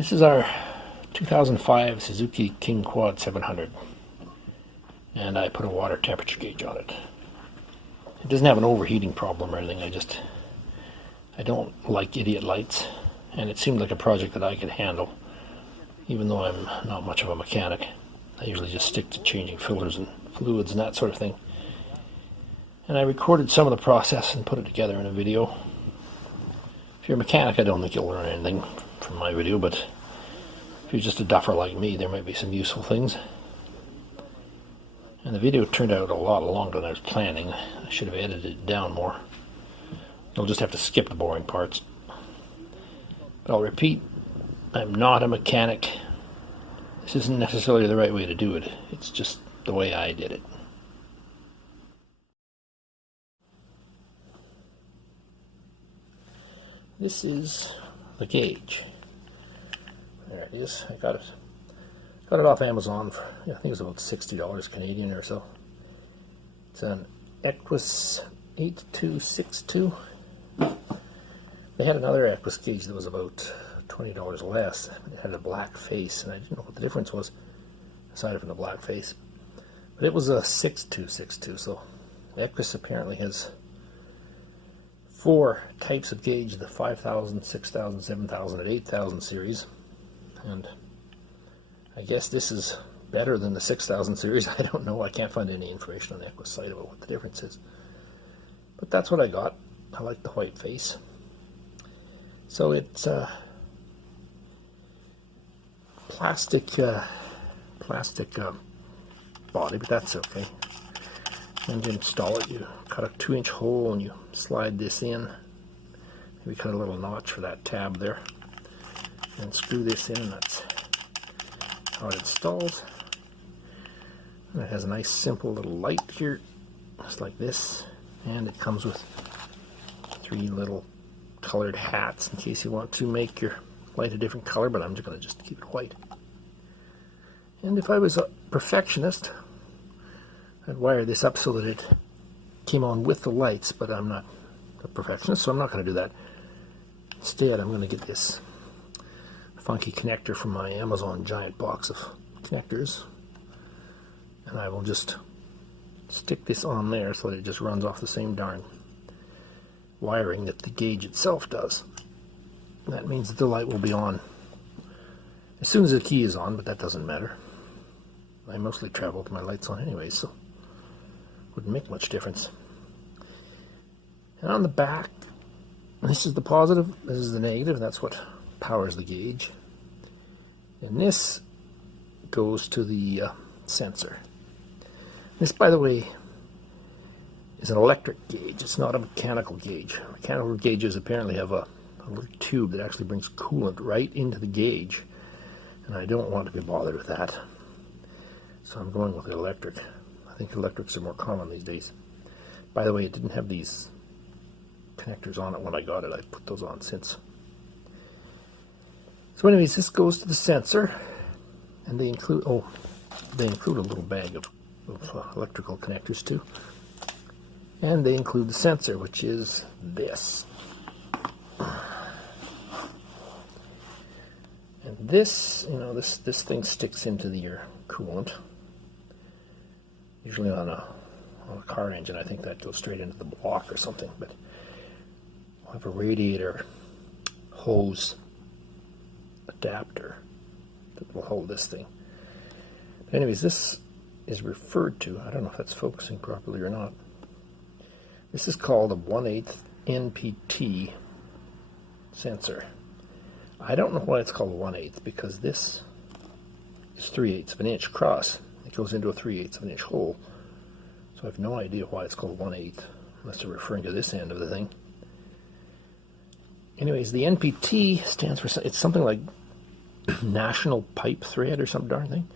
This is our 2005 Suzuki King Quad 700, and I put a water temperature gauge on it. It doesn't have an overheating problem or anything. I don't like idiot lights, and it seemed like a project that I could handle, even though I'm not much of a mechanic. I usually just stick to changing filters and fluids and that sort of thing. And I recorded some of the process and put it together in a video. If you're a mechanic, I don't think you'll learn anything from my video, but if you're just a duffer like me, there might be some useful things. And the video turned out a lot longer than I was planning. I should have edited it down more. You'll just have to skip the boring parts. But I'll repeat, I'm not a mechanic. This isn't necessarily the right way to do it. It's just the way I did it. This is the gauge. There it is. I got it off Amazon for, I think it was about $60 Canadian or so. It's an Equus 8262. They had another Equus gauge that was about $20 less. It had a black face, and I didn't know what the difference was aside from the black face. But it was a 6262, so Equus apparently has 4 types of gauge: the 5000, 6000, 7000, and 8000 series. And I guess this is better than the 6000 series. I don't know. I can't find any information on the Equus site about what the difference is. But that's what I got. I like the white face. So it's plastic body, but that's okay. And to install it, you cut a 2-inch hole and you slide this in. Maybe cut a little notch for that tab there, and screw this in, and that's how it installs. And it has a nice simple little light here, just like this, and it comes with 3 little colored hats in case you want to make your light a different color, but I'm just going to keep it white. And if I was a perfectionist, I'd wire this up so that it came on with the lights, but I'm not a perfectionist, so I'm not going to do that. Instead, I'm going to get this funky connector from my Amazon giant box of connectors, and I will just stick this on there so that it just runs off the same darn wiring that the gauge itself does. That means that the light will be on as soon as the key is on, but that doesn't matter. I mostly travel with my lights on anyway, so wouldn't make much difference. And on the back, this is the positive, this is the negative. That's what powers the gauge. And this goes to the sensor. This, by the way, is an electric gauge. It's not a mechanical gauge. Mechanical gauges apparently have a little tube that actually brings coolant right into the gauge, and I don't want to be bothered with that. So I'm going with the electric. I think electrics are more common these days. By the way, it didn't have these connectors on it when I got it. I put those on since. So anyways, this goes to the sensor, and they include a little bag of electrical connectors too. And they include the sensor, which is this. And this, this thing sticks into your coolant. Usually on a car engine, I think that goes straight into the block or something. But we'll have a radiator hose adapter that will hold this thing. But anyways, this is referred to, I don't know if that's focusing properly or not. This is called a 1/8 NPT sensor. I don't know why it's called a 1/8, because this is 3/8 of an inch across. It goes into a 3/8 of an inch hole. So I have no idea why it's called 1/8, unless they're referring to this end of the thing. Anyways, the NPT stands for, it's something like National Pipe Thread or some darn thing.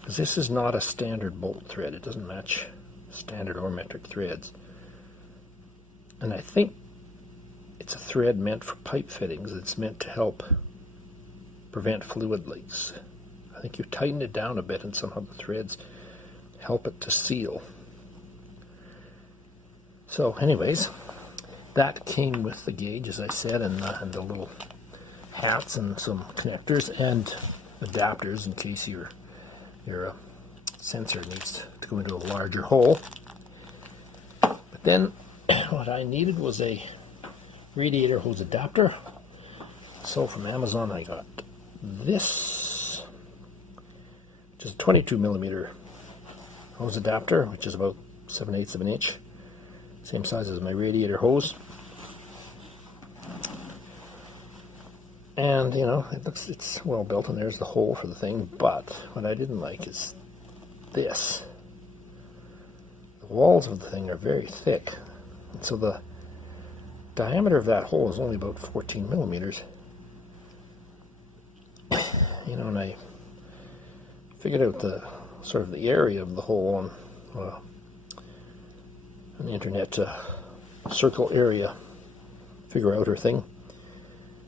Because this is not a standard bolt thread. It doesn't match standard or metric threads. And I think it's a thread meant for pipe fittings. It's meant to help prevent fluid leaks. I think you tighten it down a bit and somehow the threads help it to seal. So anyways, that came with the gauge, as I said, and the little hats and some connectors and adapters in case your sensor needs to go into a larger hole. But then what I needed was a radiator hose adapter. So from Amazon I got this, which is a 22 millimeter hose adapter, which is about 7/8 of an inch, same size as my radiator hose. And you know, it's well built, and there's the hole for the thing. But what I didn't like is this. The walls of the thing are very thick, and so the diameter of that hole is only about 14 millimeters. You know, and I figured out the sort of the area of the hole on the internet to circle area figure outer thing.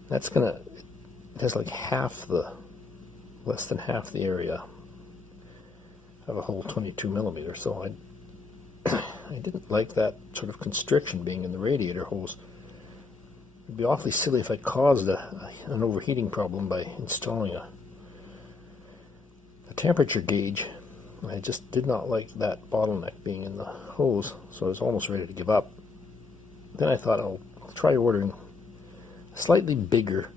That's gonna, it has like less than half the area of a whole 22 millimeter. So I didn't like that sort of constriction being in the radiator hose. It'd be awfully silly if I caused an overheating problem by installing a temperature gauge. I just did not like that bottleneck being in the hose, so I was almost ready to give up. Then I thought I'll try ordering a slightly bigger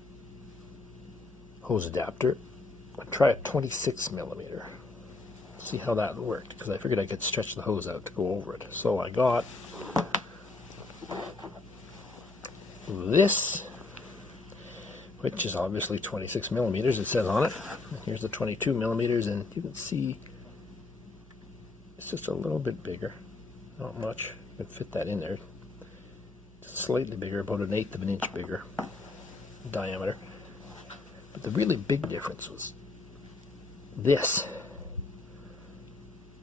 hose adapter. I'll try a 26 millimeter. See how that worked, because I figured I could stretch the hose out to go over it. So I got this, which is obviously 26 millimeters, it says on it. Here's the 22 millimeters, and you can see it's just a little bit bigger, not much. You can fit that in there. Just slightly bigger, about 1/8 of an inch bigger in diameter. But the really big difference was this.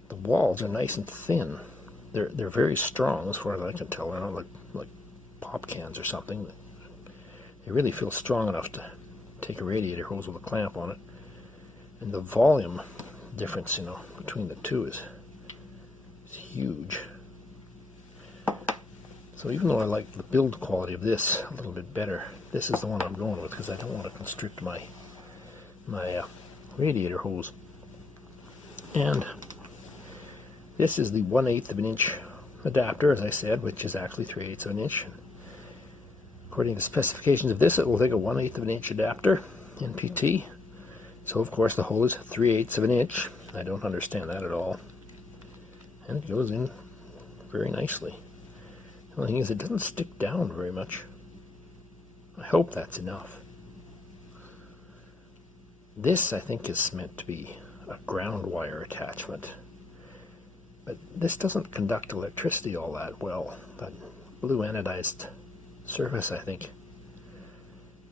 The walls are nice and thin. They're very strong as far as I can tell. They're not like pop cans or something. They really feel strong enough to take a radiator hose with a clamp on it. And the volume difference, you know, between the two is huge. So even though I like the build quality of this a little bit better, this is the one I'm going with because I don't want to constrict my radiator hose. And this is the 1/8 of an inch adapter, as I said, which is actually 3/8 of an inch. According to the specifications of this, it will take a 1/8 of an inch adapter, NPT. So of course the hole is 3/8 of an inch. I don't understand that at all. And it goes in very nicely. The only thing is it doesn't stick down very much. I hope that's enough. This, I think, is meant to be a ground wire attachment. But this doesn't conduct electricity all that well. That blue anodized surface, I think,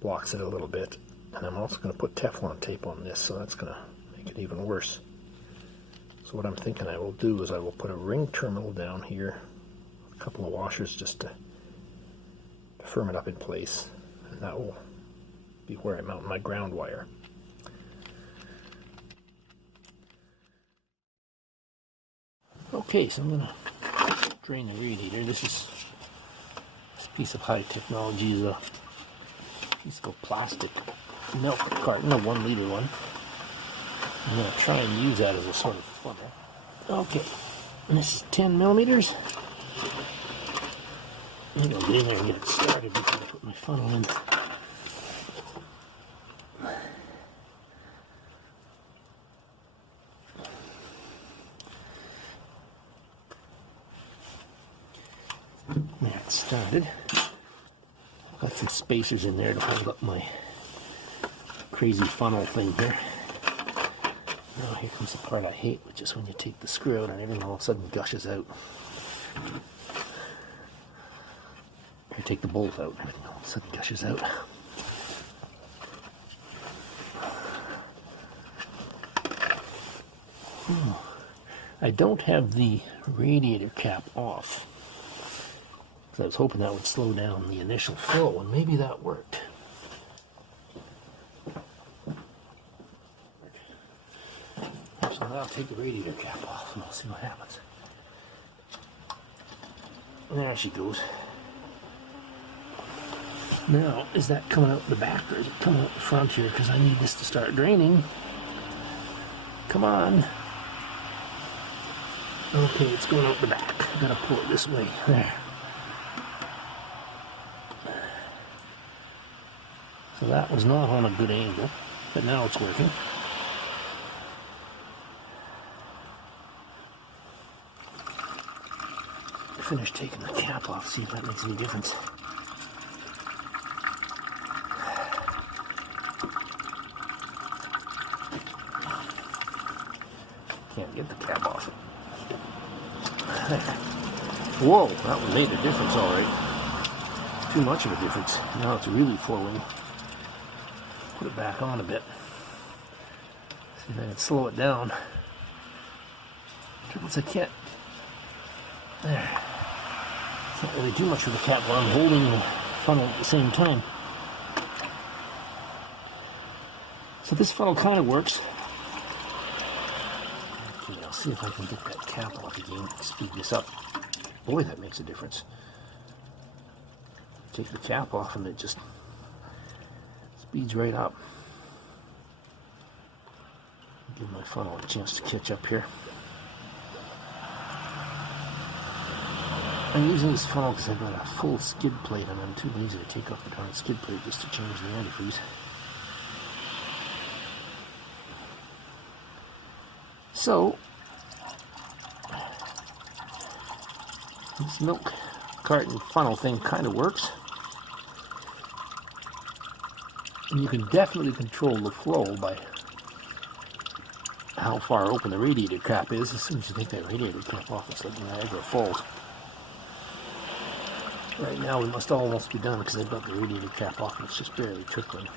blocks it a little bit. And I'm also going to put Teflon tape on this, so that's going to make it even worse. So what I'm thinking I will do is I will put a ring terminal down here, a couple of washers just to firm it up in place, and that will be where I mount my ground wire. Okay, so I'm going to drain the radiator. This piece of high technology is a piece of plastic milk carton, a 1 liter one. I'm going to try and use that as a sort of funnel. Okay, and this is 10 millimeters. I'm going to get in there and get it started before I put my funnel in. There, it started. Got some spacers in there to hold up my crazy funnel thing here. Now here comes the part I hate, which is when you take the screw out and everything all of a sudden gushes out. Or take the bolt out and everything all of a sudden gushes out. I don't have the radiator cap off. I was hoping that would slow down the initial flow, and maybe that worked. So now I'll take the radiator cap off and we'll see what happens. And there she goes. Now, is that coming out the back or is it coming out the front here? Because I need this to start draining. Come on. Okay, it's going out the back. I gotta pull it this way. There. So that was not on a good angle, but now it's working. Finish taking the cap off, see if that makes any difference. Can't get the cap off. Whoa, that one made a difference, all right. Too much of a difference. Now it's really flowing. Put it back on a bit. See if I can slow it down. Trouble is I can't. There. Can't really do much with the cap while I'm holding the funnel at the same time. So this funnel kind of works. Okay, I'll see if I can get that cap off again. Speed this up. Boy, that makes a difference. Take the cap off and it just speeds right up. Give my funnel a chance to catch up here. I'm using this funnel because I've got a full skid plate and I'm too lazy to take off the darn skid plate just to change the antifreeze. So, this milk carton funnel thing kind of works. And you can definitely control the flow by how far open the radiator cap is. As soon as you take that radiator cap off, it's like Niagara Falls. Right now we must almost be done because I've got the radiator cap off and it's just barely trickling.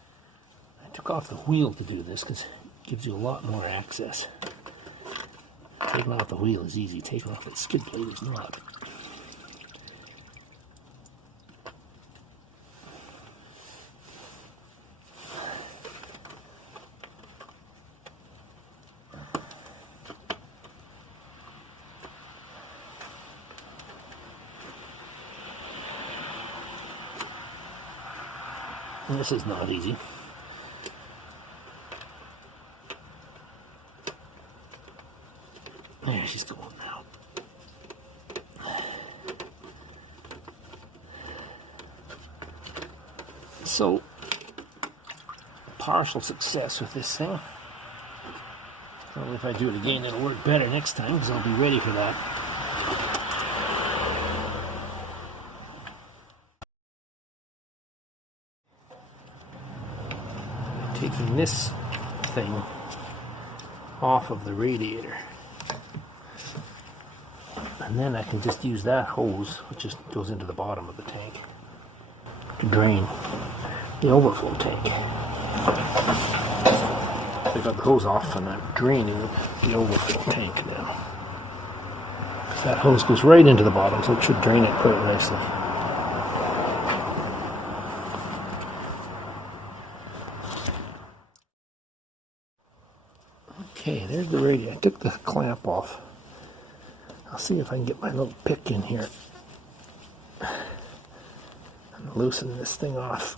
I took off the wheel to do this because it gives you a lot more access. Taking off the wheel is easy, taking off the skid plate is not. This is not easy. There, she's going now. So, partial success with this thing. Probably if I do it again, it'll work better next time because I'll be ready for that. Taking this thing off of the radiator, and then I can just use that hose, which just goes into the bottom of the tank, to drain the overflow tank. So I got the hose off and I'm draining the overflow tank now. That hose goes right into the bottom, so it should drain it quite nicely. Okay, there's the radiator. I took the clamp off. I'll see if I can get my little pick in here and loosen this thing off.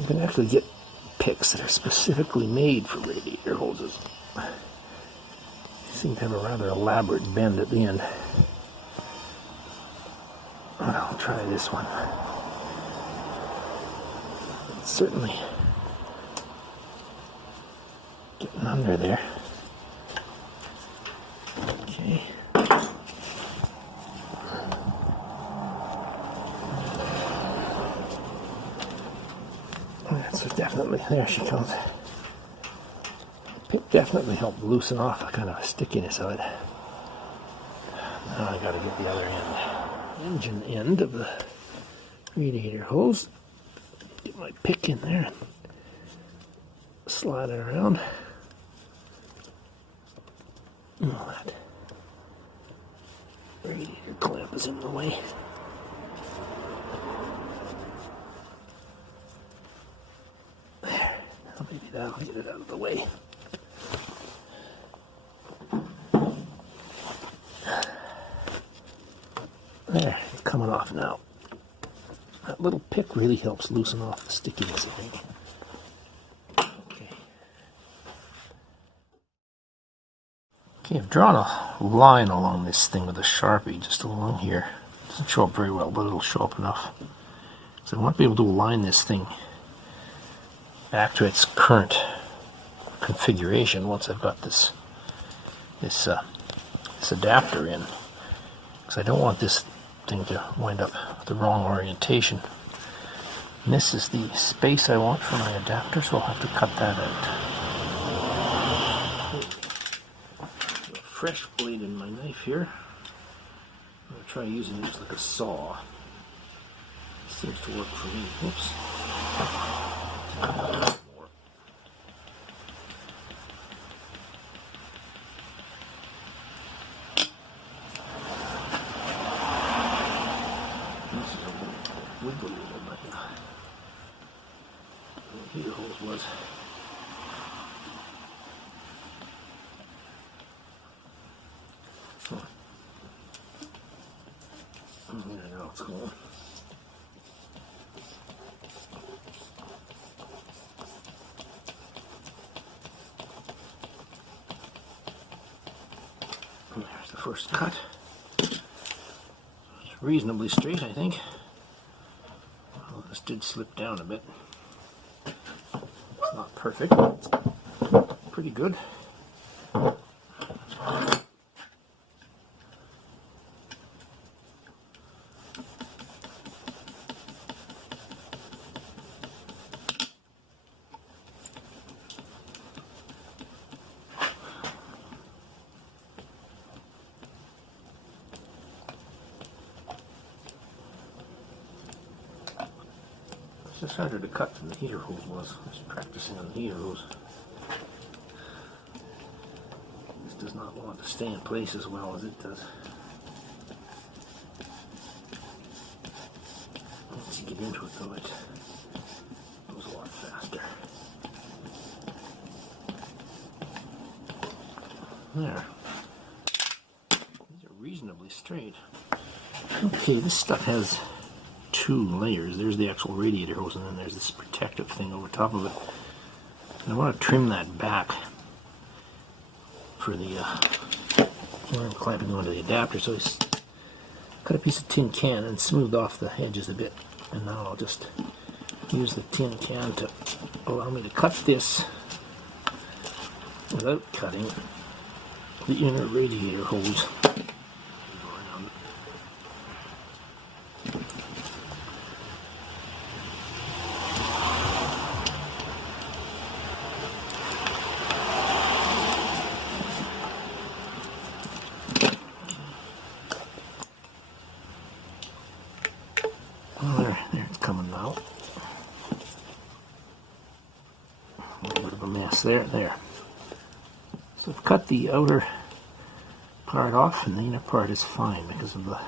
You can actually get picks that are specifically made for radiator hoses. They seem to have a rather elaborate bend at the end. I'll try this one. It's certainly getting under there. Okay. That's definitely, there she comes. Pink definitely helped loosen off the kind of stickiness of it. Now I gotta get the other end. Engine end of the radiator hose. Get my pick in there and slide it around. Oh, that radiator clamp is in the way. There. way. There, it's coming off now. That little pick really helps loosen off the stickiness, I think. Okay, I've drawn a line along this thing with a Sharpie, just along here. It doesn't show up very well, but it'll show up enough. So I want to be able to align this thing back to its current configuration once I've got this adapter in, because I don't want this thing to wind up with the wrong orientation. And this is the space I want for my adapter, so I'll have to cut that out. A fresh blade in my knife here. I'm going to try using it just like a saw. It seems to work for me. Whoops. Wiggly little button. Heater hose was. There now it's going. There's the first cut. It's reasonably straight, I think. Well, this did slip down a bit. It's not perfect, but it's pretty good. It's just harder to cut than the heater hose was. I was practicing on the heater hose. This does not want to stay in place as well as it does. Once you get into it though, it goes a lot faster. There. These are reasonably straight. Okay, this stuff has two layers. There's the actual radiator hose, and then there's this protective thing over top of it. And I want to trim that back for the where I'm clamping onto the adapter. So I cut a piece of tin can and smoothed off the edges a bit. And now I'll just use the tin can to allow me to cut this without cutting the inner radiator hose. There it's coming now. A little bit of a mess there. So I've cut the outer part off, and the inner part is fine because of the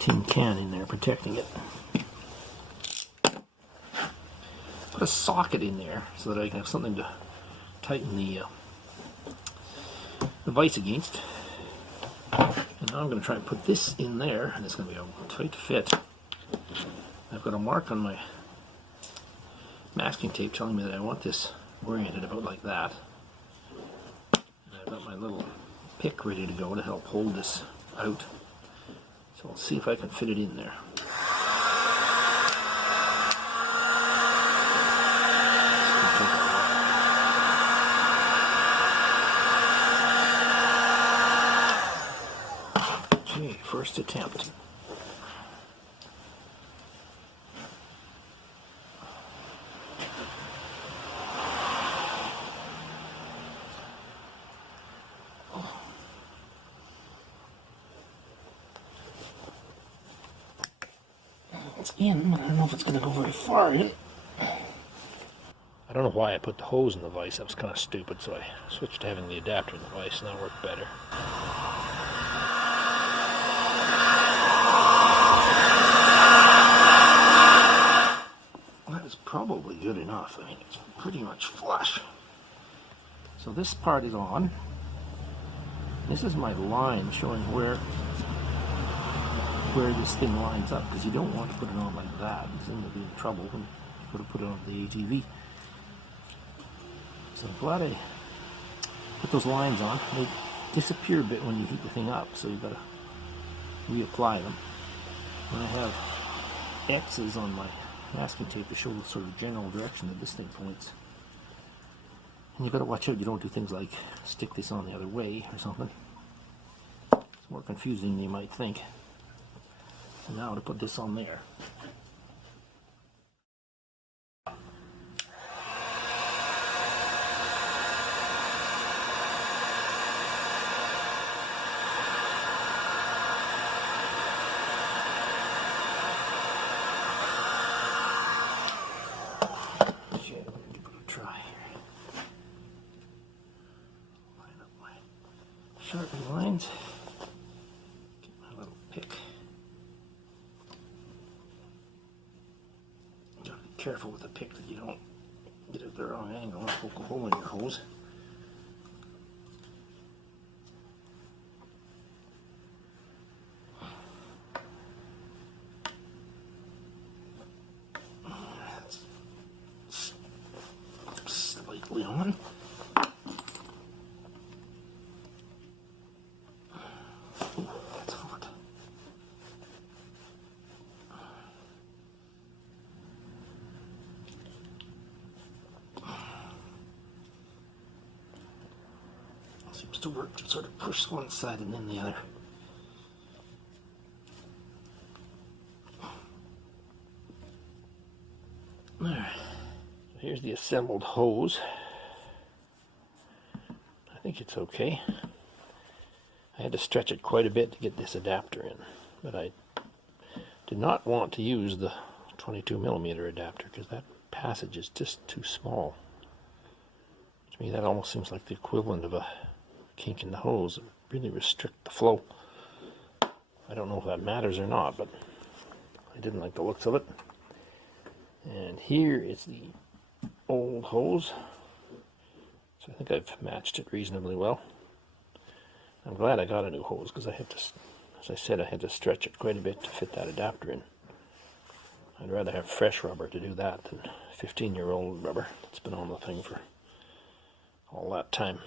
tin can in there protecting it. Put a socket in there so that I can have something to tighten the vise against. And now I'm going to try and put this in there, and it's going to be a tight fit. I've got a mark on my masking tape telling me that I want this oriented about like that. And I've got my little pick ready to go to help hold this out. So I'll see if I can fit it in there. Okay, first attempt. It's in, but I don't know if it's going to go very far in. I don't know why I put the hose in the vise. That was kind of stupid, so I switched to having the adapter in the vise, and that worked better. That is probably good enough. I mean, it's pretty much flush. So this part is on. This is my line showing where this thing lines up, because you don't want to put it on like that, because then you'll be in trouble when you put it on the ATV. So I'm glad I put those lines on. They disappear a bit when you heat the thing up, so you've got to reapply them. And I have X's on my masking tape to show the sort of general direction that this thing points. And you've got to watch out you don't do things like stick this on the other way or something. It's more confusing than you might think. So now to put this on there. Sharpen lines. Get my little pick. You gotta be careful with the pick that you don't get it at the wrong angle and poke a hole in your hose. That's slightly on. Seems to work to sort of push one side and then the other. Alright, here's the assembled hose. I think it's okay. I had to stretch it quite a bit to get this adapter in, but I did not want to use the 22mm adapter because that passage is just too small. To me that almost seems like the equivalent of a kink in the hose. It would really restrict the flow. I don't know if that matters or not, but I didn't like the looks of it. And here is the old hose. So I think I've matched it reasonably well. I'm glad I got a new hose because I had to, as I said, I had to stretch it quite a bit to fit that adapter in. I'd rather have fresh rubber to do that than 15-year-old rubber that's been on the thing for all that time.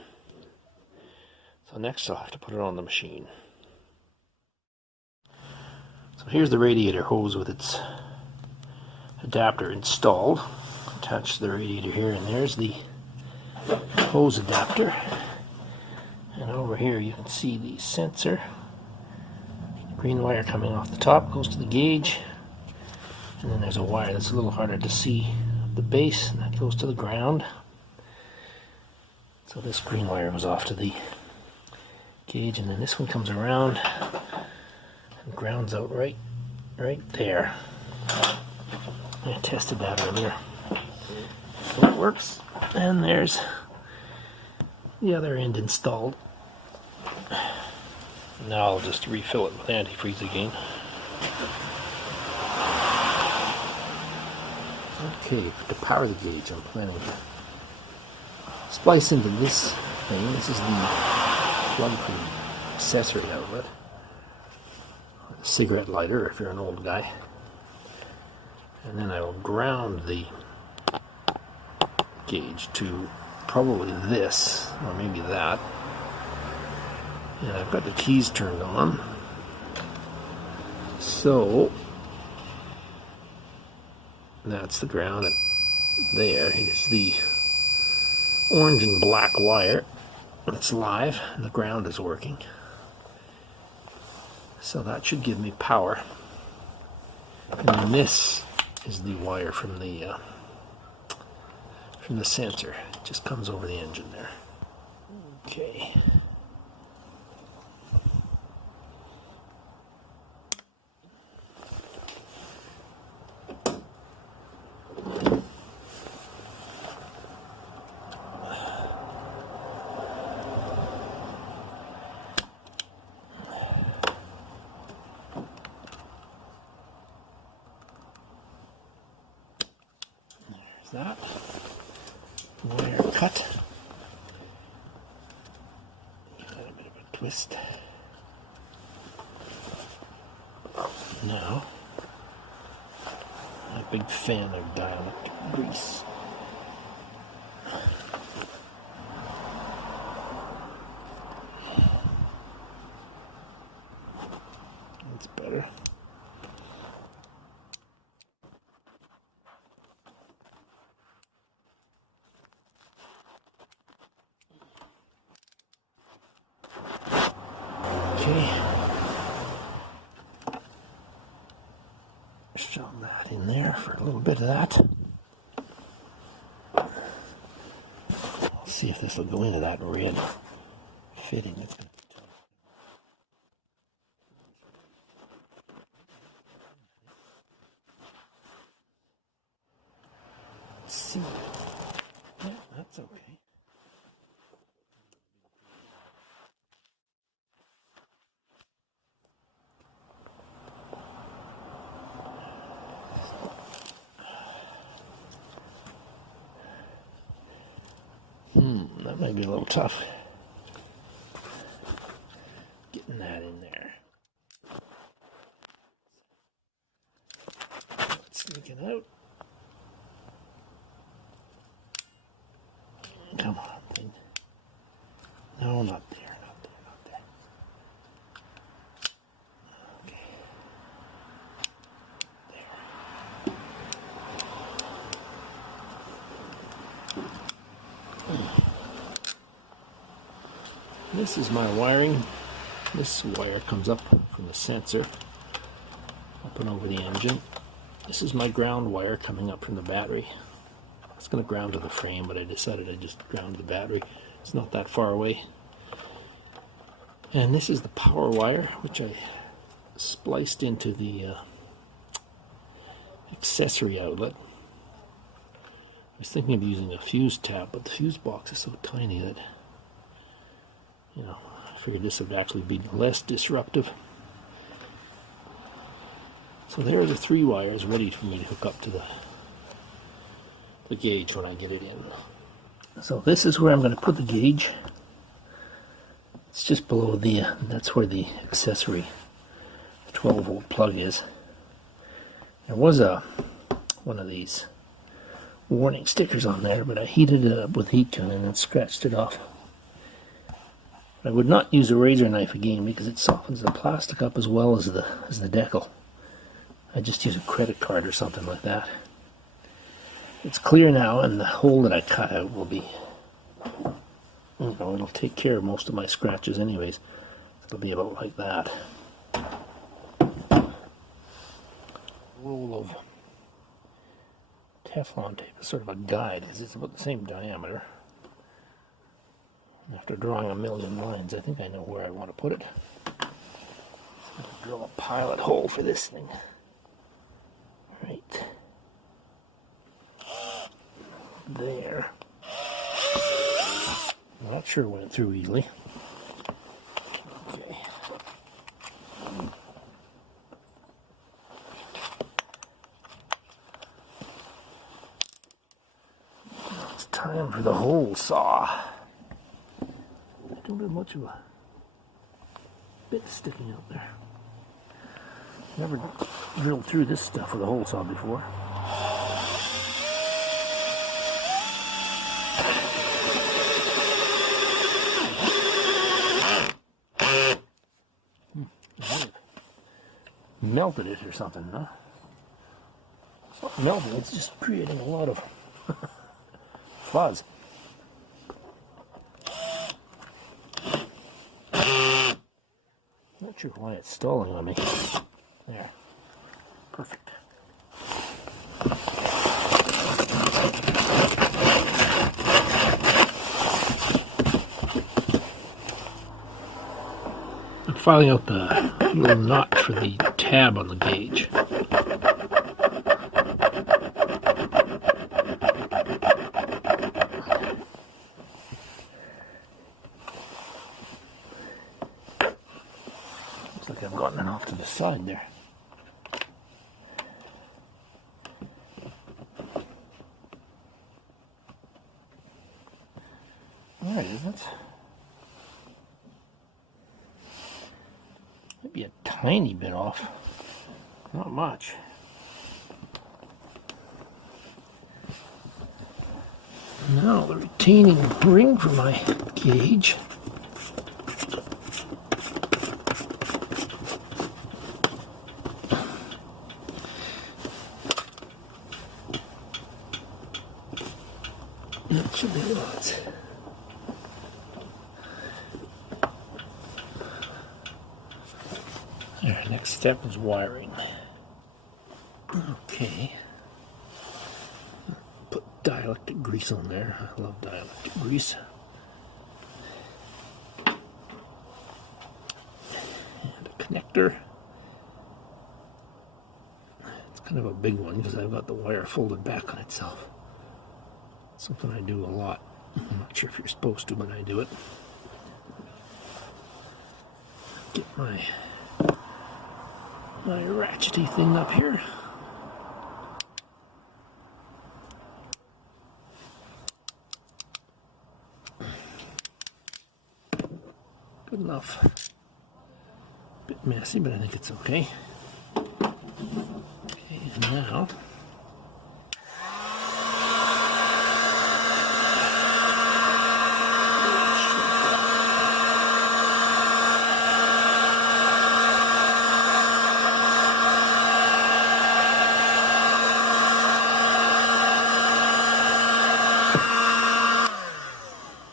So next I'll have to put it on the machine. So here's the radiator hose with its adapter installed. Attached to the radiator here, and there's the hose adapter. And over here you can see the sensor. Green wire coming off the top goes to the gauge. And then there's a wire that's a little harder to see at the base, and that goes to the ground. So this green wire goes off to the gauge, and then this one comes around and grounds out right there. I tested that earlier. So it works. And there's the other end installed. Now I'll just refill it with antifreeze again. Okay, to power the gauge, I'm planning to splice into this thing. This is the plug for the accessory outlet. A cigarette lighter if you're an old guy. And then I will ground the gauge to probably this, or maybe that. And I've got the keys turned on. So that's the ground, and there is the orange and black wire. It's live, and the ground is working. So that should give me power. And then this is the wire from the sensor. It just comes over the engine there. Okay. That wire cut. twist. Now, I'm a big fan of dielectric grease. That's better. Okay. Shove that in there for a little bit of that. I'll see if this will go into that red fitting. It's going to Let's see. Yeah, that's okay. That might be a little tough. Getting that in there. Let's sneak it out. Come on, thing. No, not there, not there, not there. Okay. There. This is my wiring. This wire comes up from the sensor, up and over the engine. This is my ground wire coming up from the battery. It's going to ground to the frame, but I decided I'd just ground the battery. It's not that far away. And this is the power wire, which I spliced into the accessory outlet. I was thinking of using a fuse tab, but the fuse box is so tiny that, you know, I figured this would actually be less disruptive. So there are the 3 wires ready for me to hook up to the gauge when I get it in. So this is where I'm going to put the gauge. It's just below the, that's where the accessory 12-volt plug is. There was one of these warning stickers on there, but I heated it up with heat gun and then scratched it off. I would not use a razor knife again because it softens the plastic up as well as the decal. I just use a credit card or something like that. It's clear now, and the hole that I cut out will be, you know, it'll take care of most of my scratches anyways. It'll be about like that. Roll of Teflon tape is sort of a guide because it's about the same diameter. After drawing a million lines, I think I know where I want to put it. So I'm going to drill a pilot hole for this thing. Right there. I'm not sure it went through easily. Okay. It's time for the hole saw. I don't have much of a bit sticking out there. Never drilled through this stuff with a hole saw before. Melted it or something, huh? It's not melting, it's just creating a lot of fuzz. Not sure why it's stalling on me. There. Perfect. I'm filing out the little notch for the tab on the gauge. Looks like I've gotten it off to the side there. There it is. might be a tiny bit off. Not much. Now the retaining ring for my gauge. That should be lots. There, next step is wiring. Okay. Put dielectric grease on there. I love dielectric grease. And a connector. It's kind of a big one because I've got the wire folded back on itself. Something I do a lot. I'm not sure if you're supposed to, but I do it. Get my ratchety thing up here. Good enough. Bit messy, but I think it's okay. Okay, and now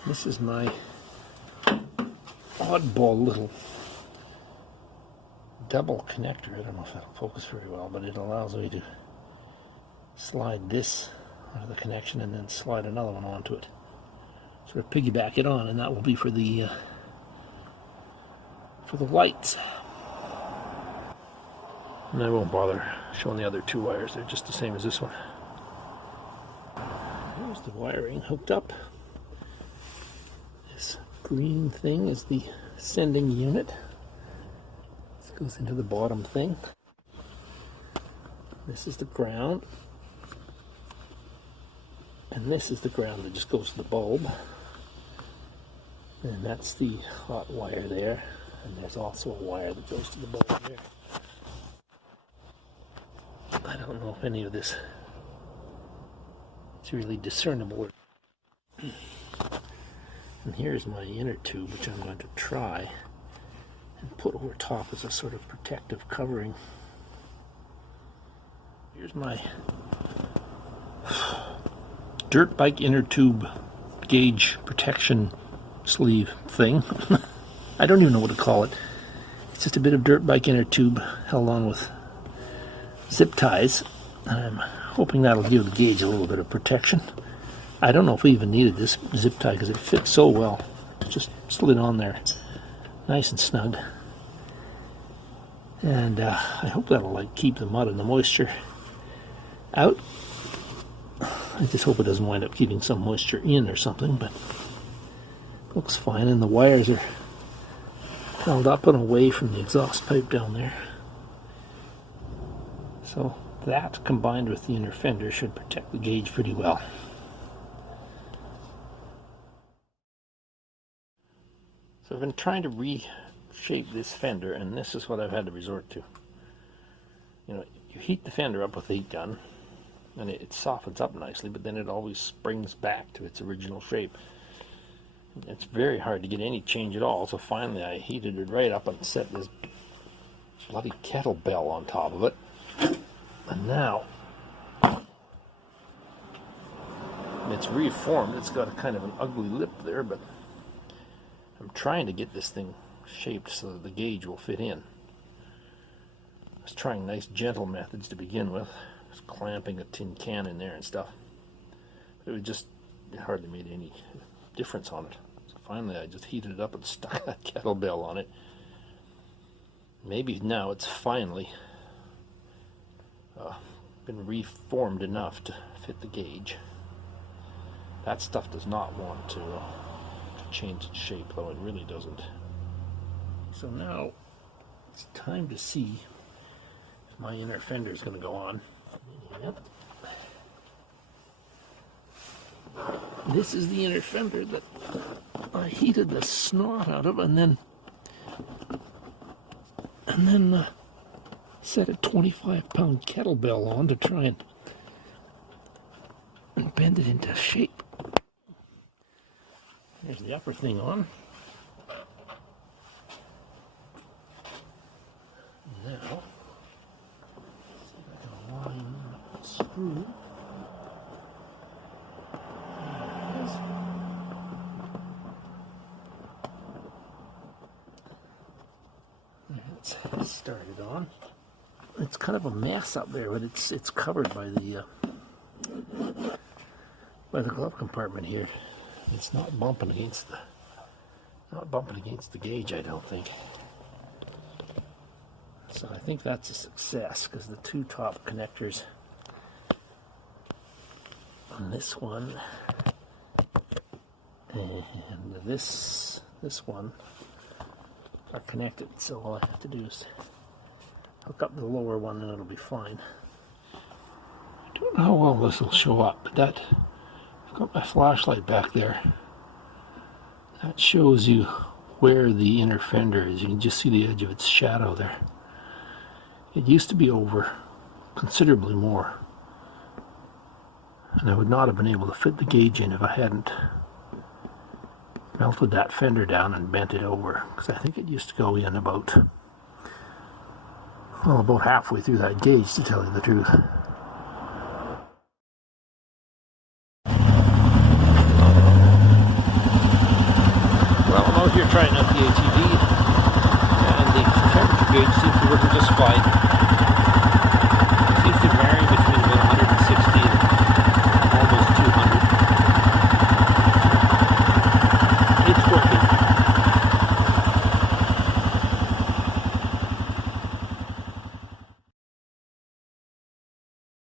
this is my oddball little double connector. I don't know if that'll focus very well, but it allows me to slide this onto the connection and then slide another one onto it. Sort of piggyback it on, and that will be for the lights. And I won't bother showing the other two wires. They're just the same as this one. Here's the wiring hooked up. This green thing is the sending unit. This goes into the bottom thing. This is the ground. And this is the ground that just goes to the bulb. And that's the hot wire there. And there's also a wire that goes to the bulb there. I don't know if any of this is really discernible. And here's my inner tube, which I'm going to try and put over top as a sort of protective covering. Here's my dirt bike inner tube gauge protection sleeve thing. I don't even know what to call it. It's just a bit of dirt bike inner tube held on with zip ties. I'm hoping that'll give the gauge a little bit of protection. I don't know if we even needed this zip tie because it fits so well. It just slid on there nice and snug. And I hope that'll keep the mud and the moisture out. I just hope it doesn't wind up keeping some moisture in or something, but looks fine. And the wires are held up and away from the exhaust pipe down there. So that, combined with the inner fender, should protect the gauge pretty well. So I've been trying to reshape this fender, and this is what I've had to resort to. You know, you heat the fender up with a heat gun, and it softens up nicely, but then it always springs back to its original shape. It's very hard to get any change at all, so finally I heated it right up and set this bloody kettlebell on top of it. And now it's reformed. It's got a kind of an ugly lip there, but I'm trying to get this thing shaped so that the gauge will fit in. I was trying nice gentle methods to begin with, just clamping a tin can in there and stuff. But it hardly made any difference on it. So finally I just heated it up and stuck that kettlebell on it. Maybe now it's finally been reformed enough to fit the gauge. That stuff does not want to change its shape, though. It really doesn't. So now it's time to see if my inner fender is going to go on. Yep. This is the inner fender that I heated the snot out of and then and then set a 25-pound kettlebell on to try and bend it into shape. There's the upper thing on. Now, see if I can line up the screw. It's started on. It's kind of a mess up there, but it's covered by the glove compartment here. It's not bumping against the gauge, I don't think. So I think that's a success, because the two top connectors on this one and this one are connected. So all I have to do is hook up the lower one and it'll be fine. I don't know how well this will show up, but that, I've got my flashlight back there. That shows you where the inner fender is. You can just see the edge of its shadow there. It used to be over considerably more, and I would not have been able to fit the gauge in if I hadn't melted that fender down and bent it over, because I think it used to go in about halfway through that gauge, to tell you the truth. Well, I'm out here trying out the ATV, and the temperature gauge seems to be working just fine.